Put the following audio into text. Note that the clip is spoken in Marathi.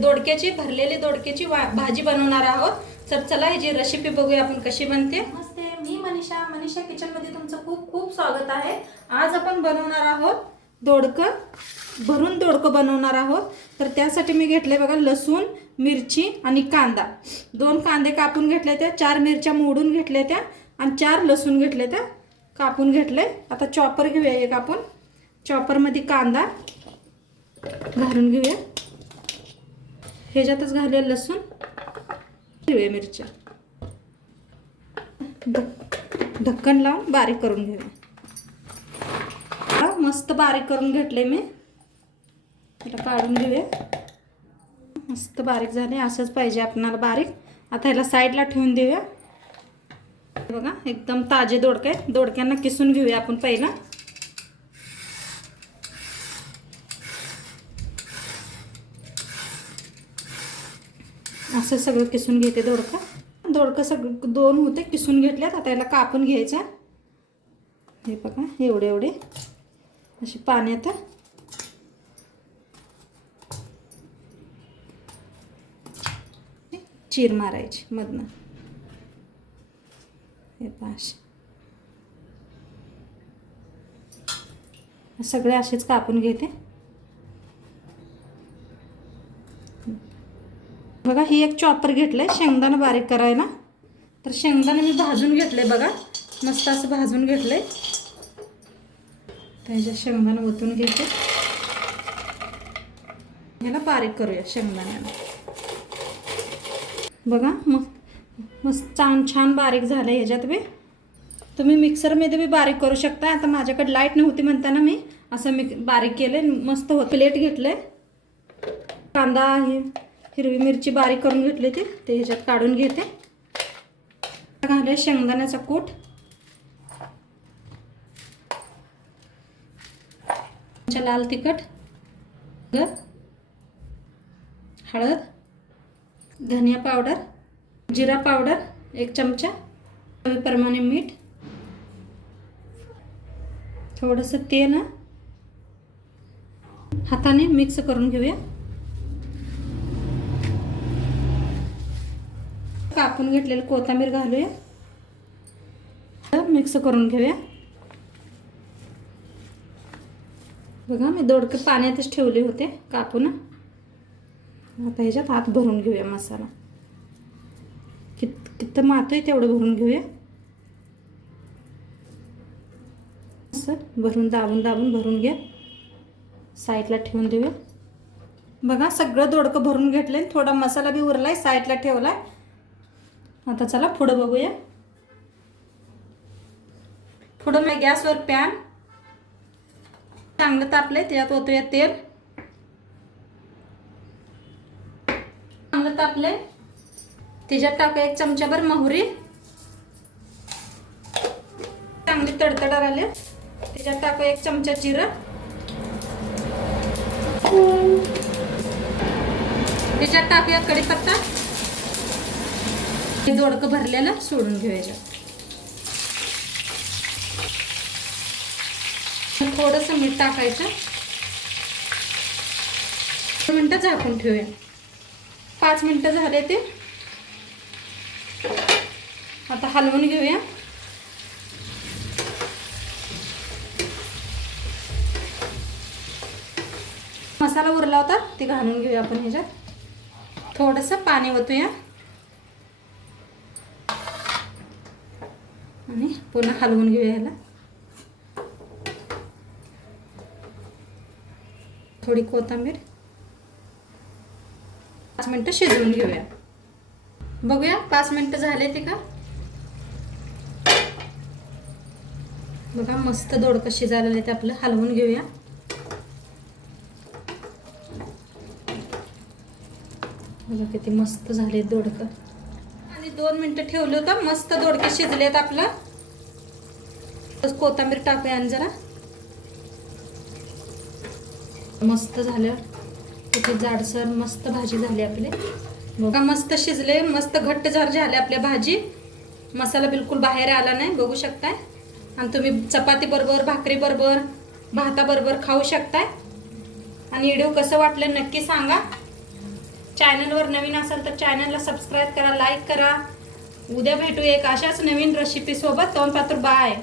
दोडक्याची भरलेली दोडक्याची भाजी बनवणार आहोत. तर चला ह्याची रेसिपी बघूया आपण कशी बनते. नमस्ते, मी मनीषा किचन मध्ये तुमचं खूप खूप स्वागत आहे. आज आपण बनवणार आहोत दोडकं, भरून दोडकं बनवणार आहोत. तर त्यासाठी मी घेतले बघा लसूण, मिरची आणि कांदा. 2 कांदे कापून घेतले त्या, 4 मिरच्या मोडून घेतल्या त्या आणि 4 लसूण घेतले त्या कापून घेतले. आता चॉपर घेऊया एक आपण. चॉपर मध्ये कांदा घालून घेऊया. ह्याच्यातच घालूया लसूण, घेऊया मिरच्या, ढक्कन लावून बारीक करून घेऊया. मस्त बारीक करून घेतले मी. आता काढून घेऊया. मस्त बारीक झाले, असंच पाहिजे आपल्याला बारीक. आता ह्याला साईडला ठेवून देऊया. बघा एकदम ताजे दोडके आहे. दोडक्यांना किसून घेऊया आपण पहिला. असं सगळं किसून घेते दोडकं सगळं 2 होते किसून घेतल्यात. आता याला कापून घ्यायचं. हे बघा एवढे एवढे अशी पाण्यात चीर मारायची मधनं. हे पाश सगळे असेच कापून घेते. बघा ही एक चॉपर घेतलंय शेंगदाणा बारीक करायला. तर शेंगदाणे मी भाजून घेतले बघा, मस्त असं भाजून घेतलंय. त्याच्यात शेंगदाणा ओतून घेते. ह्याला बारीक करूया शेंगदाण्याला. बघा मस्त छान बारीक झालं. ह्याच्यात बी तुम्ही मिक्सरमध्ये बी बारीक करू शकता. आता माझ्याकडे लाईट नव्हती म्हणताना मी असं बारीक केले. मस्त होत. प्लेट घेतले. कांदा हिरवी मिरची बारीक करून घेतले ते ह्याच्यात काढून घेते. घालूया शेंगदाण्याचा कूट, लाल तिखट, हळद, धनिया पावडर, जिरा पावडर 1 चमचा, चवीप्रमाणे मीठ, थोडंसं तेल हाताने मिक्स करून घेऊया. कापून घेतलेली कोथिंबीर घालूया. मिक्स करून घेऊया. बघा मी दोडके पाण्यातच ठेवले होते कापून. आता ह्याच्यात हात भरून घेऊया. मसाला किती मातोय तेवढं भरून घेऊया. असं भरून दाबून भरून घ्या. साईडला ठेवून देऊया. बघा सगळं दोडकं भरून घेतलंय. थोडा मसाला बी उरलाय, साईडला ठेवलाय. आता चला पुढे बघूया. पुढे मी गॅसवर पॅन चांगलं तापलंय. त्यात ओतूया तेल. चांगलं तापलंय. त्याच्यात टाकूया 1 चमचाभर मोहरी. चांगली तडतड आली. त्याच्यात टाकूया 1 चमचा जिरं. त्याच्यात टाकूया कढीपत्ता. हे दोडकं भरलेलं सोडून घेऊया. थोडंसं मीठ टाकायचं. 2 मिनिटं झाकून ठेवूया. 5 मिनिटं झाले ते. आता हलवून घेऊया. मसाला उरला होता ते घालून घेऊया आपण ह्याच्यात. थोडंसं पाणी ओतूया आणि पुन्हा हलवून घेऊया. ह्याला थोडी कोथिंबीर. 5 मिनिटं शिजवून घेऊया. बघूया 5 मिनिटं झाले ते का. बघा मस्त दोडकं शिजायला ते आपलं. हलवून घेऊया. बघा किती मस्त झाले दोडकं. आणि 2 मिनिटं ठेवलं होतं. मस्त दोडके शिजलेत आपलं. कोथिंबीर टाकूया आणि जरा मस्त झालं. किती जाडसर मस्त भाजी झाली आपली. बघा मस्त शिजले, मस्त घट्टसर झाले आपल्या भाजी. मसाला बिलकुल बाहेर आला नाही, बघू शकताय. आणि तुम्ही चपाती बरोबर, भाकरी बरोबर, भाता बरोबर खाऊ शकताय. आणि व्हिडिओ कसं वाटलं नक्की सांगा. चॅनलवर नवीन असाल तर चॅनलला सबस्क्राईब करा, लाईक करा. उद्या भेटू एक अशाच नवीन रेसिपी सोबत. तोंड पात्र बाय.